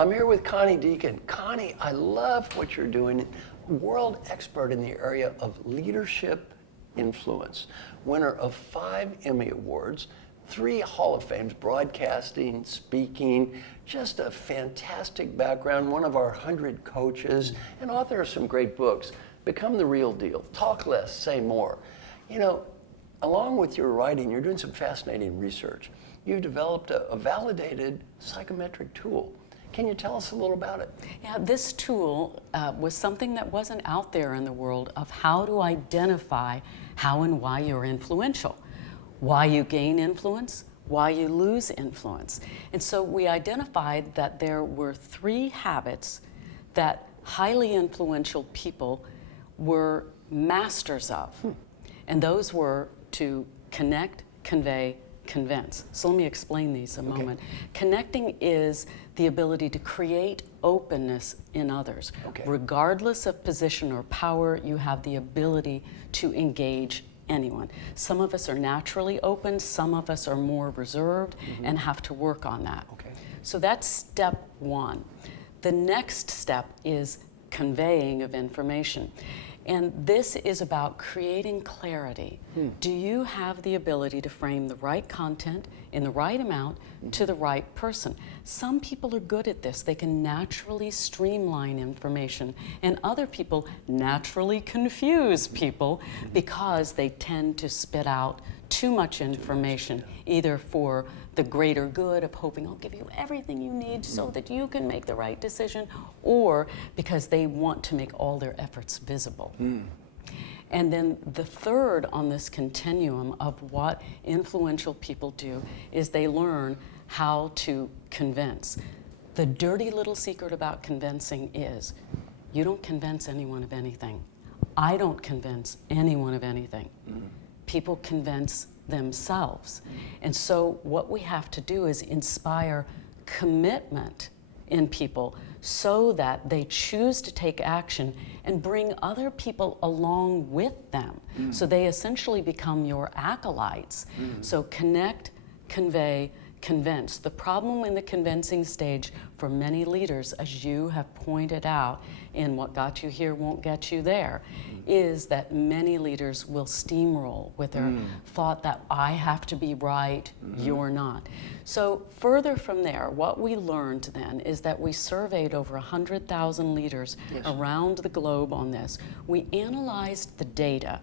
I'm here with Connie Deacon. Connie, I love what you're doing. World expert in the area of leadership influence. Winner of 5 Emmy Awards, 3 Hall of Fames, broadcasting, speaking, just a fantastic background, one of our 100 coaches, and author of some great books. Become the Real Deal, Talk Less, Say More. You know, along with your writing, you're doing some fascinating research. You've developed a validated psychometric tool. Can you tell us a little about it? Yeah, this tool was something that wasn't out there in the world of how to identify how and why you're influential, why you gain influence, why you lose influence. And so we identified that there were 3 habits that highly influential people were masters of. And those were to connect, convey, convince. So let me explain these a moment. Connecting is the ability to create openness in others. Regardless of position or power, you have the ability to engage anyone. Some of us are naturally open, some of us are more reserved and have to work on that. So that's step 1. The next step is conveying of information. And this is about creating clarity. Do you have the ability to frame the right content in the right amount to the right person? Some people are good at this. They can naturally streamline information, and other people naturally confuse people because they tend to spit out too much information, either for the greater good of hoping I'll give you everything you need so that you can make the right decision, or because they want to make all their efforts visible. And then the third on this continuum of what influential people do is they learn how to convince. The dirty little secret about convincing is you don't convince anyone of anything. I don't convince anyone of anything. People convince themselves. And so what we have to do is inspire commitment in people so that they choose to take action and bring other people along with them. So they essentially become your acolytes. So connect, convey, convince. The problem in the convincing stage for many leaders, as you have pointed out in What Got You Here Won't Get You There, is that many leaders will steamroll with their thought that I have to be right, you're not. So further from there, what we learned then is that we surveyed over 100,000 leaders around the globe on this. We analyzed the data,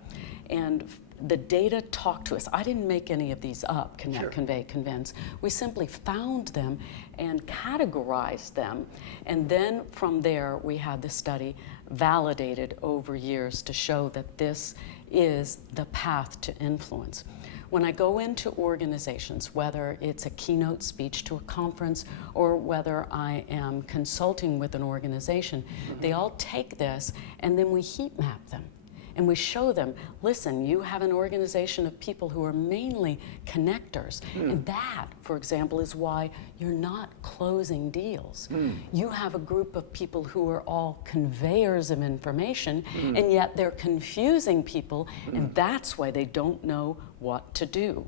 and the data talked to us. I didn't make any of these up, connect, convey, convince. We simply found them and categorized them. And then from there, we had the study validated over years to show that this is the path to influence. When I go into organizations, whether it's a keynote speech to a conference or whether I am consulting with an organization, they all take this and then we heat map them. And we show them, listen, you have an organization of people who are mainly connectors. And that, for example, is why you're not closing deals. You have a group of people who are all conveyors of information, and yet they're confusing people, and that's why they don't know what to do.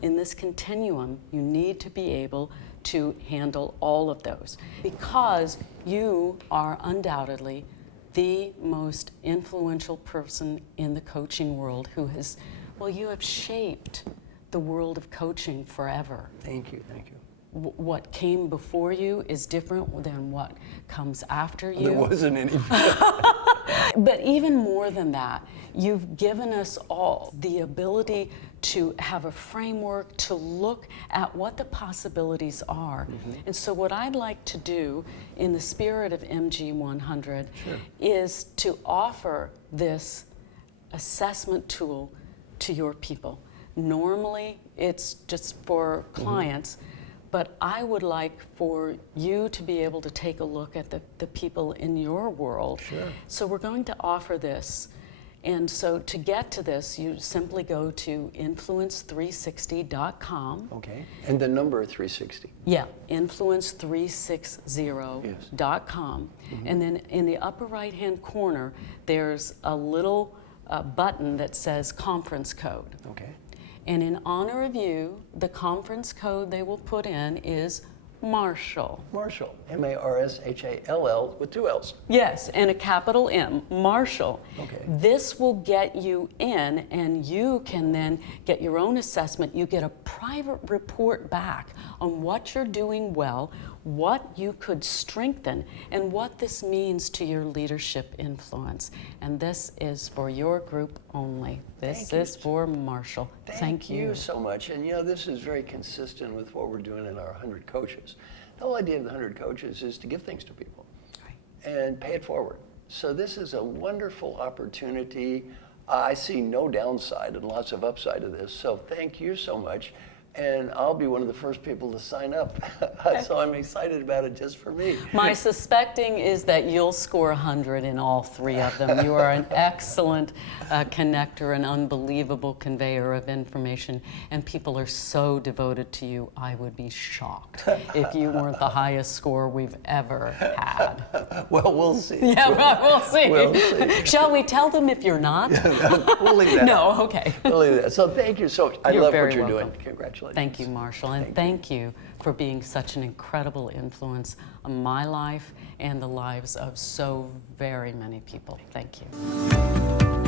In this continuum, you need to be able to handle all of those because you are undoubtedly the most influential person in the coaching world who has, well, you have shaped the world of coaching forever. Thank you, thank you. What came before you is different than what comes after you. There wasn't any. But even more than that, you've given us all the ability to have a framework to look at what the possibilities are. And so what I'd like to do in the spirit of MG 100 is to offer this assessment tool to your people. Normally, it's just for clients, but I would like for you to be able to take a look at the people in your world. So we're going to offer this. And so to get to this, you simply go to influence360.com. Okay. And the number 360. Yeah, influence360.com. And then in the upper right-hand corner, there's a little button that says conference code. Okay. And in honor of you, the conference code they will put in is Marshall. Marshall, M-A-R-S-H-A-L-L with 2 L's. Yes, and a capital M, Marshall. Okay. This will get you in, and you can then get your own assessment. You get a private report back on what you're doing well, what you could strengthen, and what this means to your leadership influence. And this is for your group only. This is for Marshall. Thank you so much. And this is very consistent with what we're doing in our 100 coaches. The whole idea of the 100 coaches is to give things to people and pay it forward. So this is a wonderful opportunity. I see no downside and lots of upside to this. So thank you so much. And I'll be one of the first people to sign up. So I'm excited about it just for me. My suspecting is that you'll score 100 in all 3 of them. You are an excellent connector, an unbelievable conveyor of information, and people are so devoted to you. I would be shocked if you weren't the highest score we've ever had. Well, we'll see. Yeah, we'll see. We'll see. Shall we tell them if you're not? We'll leave that. No, okay. We'll leave that. So thank you so much. I You're love very what you're welcome. doing. Congratulations. Thank you, Marshall, and thank you for being such an incredible influence on my life and the lives of so very many people. Thank you.